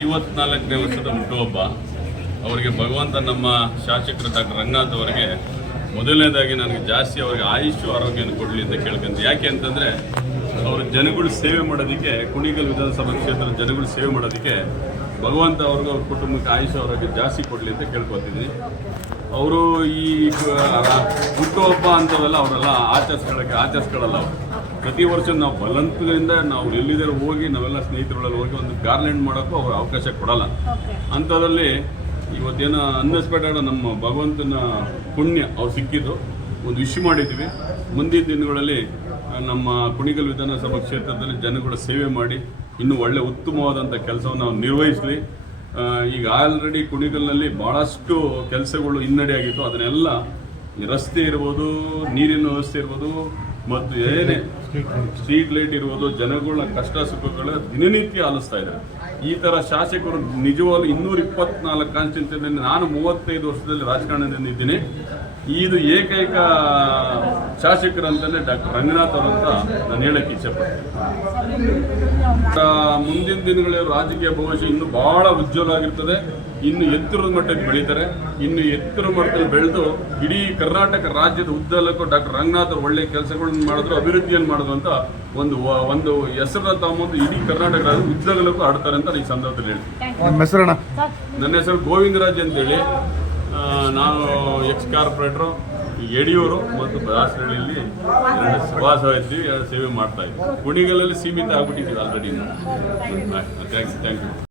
54ನೇ ವರ್ಷದ ಹುಟ್ಟುಹಬ್ಬ ಅವರಿಗೆ ಭಗವಂತ ನಮ್ಮ ಶಾಸಕರು ಡಾಕ್ಟರ್ ರಂಗನಾಥ್ ಅವರಿಗೆ ಮೊದಲನೇದಾಗಿ ನನಗೆ ಜಾಸ್ತಿ ಅವರಿಗೆ ಆಯುಷ್ ಆರೋಗ್ಯನ ಕೊಡಲಿ ಅಂತ ಕೇಳ್ಕೊಂತ. ಯಾಕೆ ಅಂತಂದರೆ ಅವರು ಜನಗಳು ಸೇವೆ ಮಾಡೋದಕ್ಕೆ, ಕುಣಿಗಲ್ ವಿಧಾನಸಭಾ ಕ್ಷೇತ್ರದ ಜನಗಳು ಸೇವೆ ಮಾಡೋದಕ್ಕೆ ಭಗವಂತ ಅವ್ರಿಗೆ ಅವ್ರ ಕುಟುಂಬಕ್ಕೆ ಆಯುಷ್ ಆರೋಗ್ಯ ಜಾಸ್ತಿ ಕೊಡಲಿ ಅಂತ ಕೇಳ್ಕೊತಿದ್ದೀನಿ. ಅವರು ಈ ಹುಟ್ಟುಹಬ್ಬ ಅಂತವೆಲ್ಲ ಅವರೆಲ್ಲ ಆಚರಿಸ್ಕೊಳ್ಳಲ್ಲ. ಅವರು ಪ್ರತಿ ವರ್ಷ ನಾವು ಬಲವಂತದಿಂದ ನಾವು ಎಲ್ಲಿದ್ದಾರೆ ಹೋಗಿ ನಾವೆಲ್ಲ ಸ್ನೇಹಿತರಲ್ಲಿ ಹೋಗಿ ಒಂದು ಗಾರ್ಲೆಂಡ್ ಮಾಡೋಕ್ಕೂ ಅವ್ರು ಅವಕಾಶ ಕೊಡಲ್ಲ. ಅಂಥದ್ರಲ್ಲಿ ಇವತ್ತೇನೋ ಅನ್ನಿಸ್ಬೇಡ ನಮ್ಮ ಭಗವಂತನ ಪುಣ್ಯ ಅವ್ರು ಸಿಕ್ಕಿದ್ದು ಒಂದು ವಿಶ್ ಮಾಡಿದ್ವಿ. ಮುಂದಿನ ದಿನಗಳಲ್ಲಿ ನಮ್ಮ ಕುಣಿಗಲ್ ವಿಧಾನಸಭಾ ಕ್ಷೇತ್ರದಲ್ಲಿ ಜನಗಳ ಸೇವೆ ಮಾಡಿ ಇನ್ನೂ ಒಳ್ಳೆ ಉತ್ತಮವಾದಂಥ ಕೆಲಸವನ್ನು ನಾವು ನಿರ್ವಹಿಸಲಿ. ಈಗ ಆಲ್ರೆಡಿ ಕುಣಿಗಲ್ನಲ್ಲಿ ಭಾಳಷ್ಟು ಕೆಲಸಗಳು ಹಿನ್ನಡೆಯಾಗಿತ್ತು. ಅದನ್ನೆಲ್ಲ ರಸ್ತೆ ಇರ್ಬೋದು, ನೀರಿನ ವ್ಯವಸ್ಥೆ ಇರ್ಬೋದು, ಮತ್ತು ಏನೇ ಸ್ಟ್ರೀಟ್ ಲೈಟ್ ಇರ್ಬೋದು, ಜನಗಳ ಕಷ್ಟ ಸುಖಗಳ ದಿನನಿತ್ಯ ಆಲಿಸ್ತಾ ಇದ್ದಾರೆ. ಈ ಥರ ಶಾಸಕರು ನಿಜವಾಗ್ಲೂ 224 ಕಾನ್ಸ್ಟಿಟ್ಯೂನ್ಸಿಯಲ್ಲಿ ನಾನು 35 ವರ್ಷದಲ್ಲಿ ರಾಜಕಾರಣದಿಂದ ಇದ್ದೀನಿ. ಇದು ಏಕೈಕ ಶಾಸಕರಂತಲೇ ಡಾಕ್ಟರ್ ರಂಗನಾಥ್ ಅವರಂತ ನಾನು ಹೇಳಕ್ಕೆ ಇಚ್ಛೆಪಡ್ತೀನಿ. ಮುಂದಿನ ದಿನಗಳಲ್ಲಿ ರಾಜಕೀಯ ಭವಿಷ್ಯ ಇನ್ನೂ ಬಹಳ ಉಜ್ವಲವಾಗಿರ್ತದೆ. ಇನ್ನು ಎತ್ತರದ ಮಟ್ಟಕ್ಕೆ ಬೆಳೀತಾರೆ. ಇನ್ನು ಎತ್ತರ ಮಟ್ಟದಲ್ಲಿ ಬೆಳೆದು ಇಡೀ ಕರ್ನಾಟಕ ರಾಜ್ಯದ ಉದ್ದಕ್ಕೂ ಡಾಕ್ಟರ್ ರಂಗನಾಥ್ ಅವರು ಒಳ್ಳೆಯ ಕೆಲಸಗಳನ್ನು ಮಾಡಿದ್ರು, ಅಭಿವೃದ್ಧಿಯನ್ನು ಮಾಡಿದ್ರು ಅಂತ ಒಂದು ಹೆಸರನ್ನ ತಗೊಂಬಂದು ಇಡೀ ಕರ್ನಾಟಕ ರಾಜ್ಯದ ಉದ್ದಗಲಕ್ಕೂ ಆಡ್ತಾರೆ ಅಂತ ಈ ಸಂದರ್ಭದಲ್ಲಿ ಹೇಳ್ತೀನಿ. ನನ್ನ ಹೆಸರು ಗೋವಿಂದರಾಜ್ ಅಂತೇಳಿ. ನಾನು ಎಕ್ಸ್ ಕಾರ್ಪೊರೇಟ್ರು ಯಡಿಯೂರು ಮತ್ತು ದಾಸರಳ್ಳಿಯಲ್ಲಿ 2 ಸಭಾಸಹ ಇದ್ವಿ, 2 ಸೇವೆ ಮಾಡ್ತಾ ಇದ್ವಿ. ಕುಣಿಗಲಲ್ಲಿ ಸೀಮಿತ ಆಗ್ಬಿಟ್ಟಿದ್ದೀವಿ ಆಲ್ರೆಡಿ. Thank you.